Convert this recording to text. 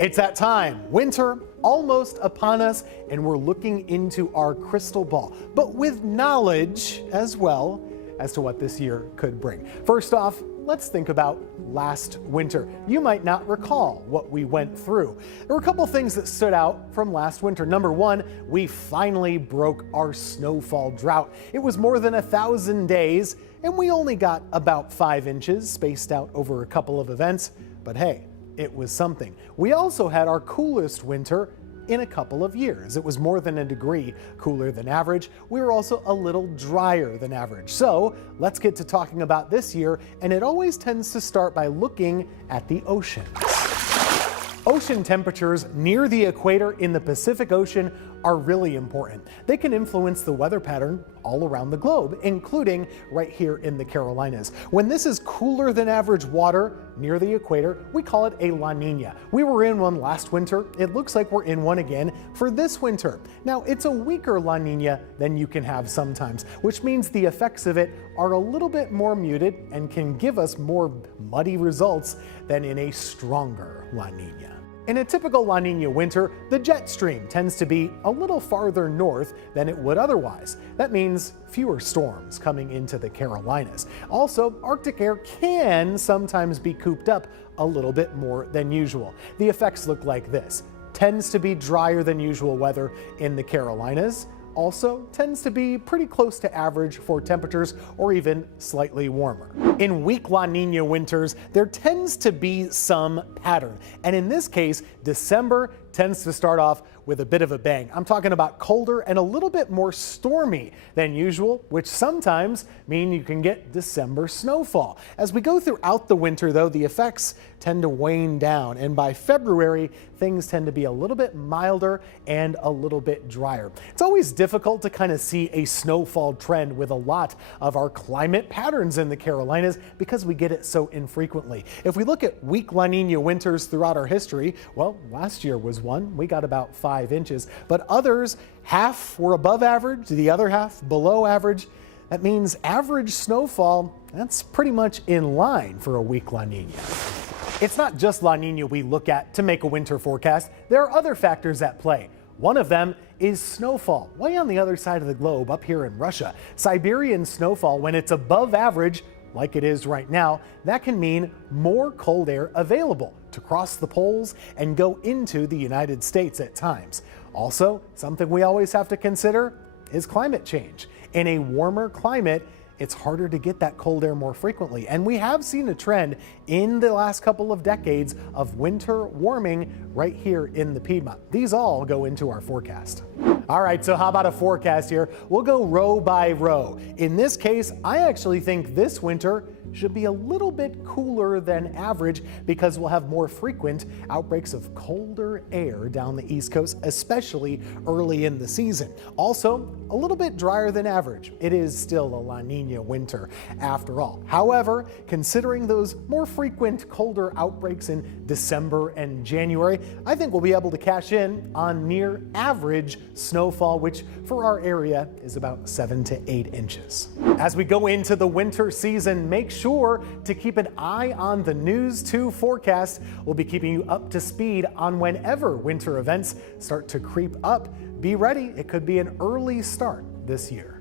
It's that time. Winter almost upon us, and we're looking into our crystal ball, but with knowledge as well as to what this year could bring. First off, let's think about last winter. You might not recall what we went through. There were a couple things that stood out from last winter. Number one, we finally broke our snowfall drought. It was more than 1,000 days, and we only got about 5 inches spaced out over a couple of events, but hey, it was something. We also had our coolest winter in a couple of years. It was more than a degree cooler than average. We were also a little drier than average. So let's get to talking about this year, and it always tends to start by looking at the ocean. Ocean temperatures near the equator in the Pacific Ocean are really important. They can influence the weather pattern all around the globe, including right here in the Carolinas. When this is cooler than average water near the equator, we call it a La Nina. We were in one last winter. It looks like we're in one again for this winter. Now, it's a weaker La Nina than you can have sometimes, which means the effects of it are a little bit more muted and can give us more muddy results than in a stronger La Nina. In a typical La Nina winter, the jet stream tends to be a little farther north than it would otherwise. That means fewer storms coming into the Carolinas. Also, Arctic air can sometimes be cooped up a little bit more than usual. The effects look like this. Tends to be drier than usual weather in the Carolinas. Also tends to be pretty close to average for temperatures or even slightly warmer. In weak La Nina winters, there tends to be some pattern. And in this case, December tends to start off with a bit of a bang. I'm talking about colder and a little bit more stormy than usual, which sometimes mean you can get December snowfall. As we go throughout the winter, though, the effects tend to wane down, and by February, things tend to be a little bit milder and a little bit drier. It's always difficult to kind of see a snowfall trend with a lot of our climate patterns in the Carolinas because we get it so infrequently. If we look at weak La Nina winters throughout our history, well, last year was one. We got about 5 inches, but others, half were above average, the other half below average. That means average snowfall, that's pretty much in line for a weak La Nina. It's not just La Nina we look at to make a winter forecast. There are other factors at play. One of them is snowfall, way on the other side of the globe up here in Russia. Siberian snowfall, when it's above average, like it is right now, that can mean more cold air available to cross the poles and go into the United States at times. Also, something we always have to consider is climate change. In a warmer climate, it's harder to get that cold air more frequently. And we have seen a trend in the last couple of decades of winter warming right here in the Piedmont. These all go into our forecast. All right, so how about a forecast here? We'll go row by row. In this case, I actually think this winter should be a little bit cooler than average because we'll have more frequent outbreaks of colder air down the East Coast, especially early in the season. Also, a little bit drier than average. It is still a La Nina winter after all. However, considering those more frequent colder outbreaks in December and January, I think we'll be able to cash in on near average snowfall, which for our area is about 7 to 8 inches. As we go into the winter season, make sure to keep an eye on the News 2 forecast. We'll be keeping you up to speed on whenever winter events start to creep up. Be ready, it could be an early start this year.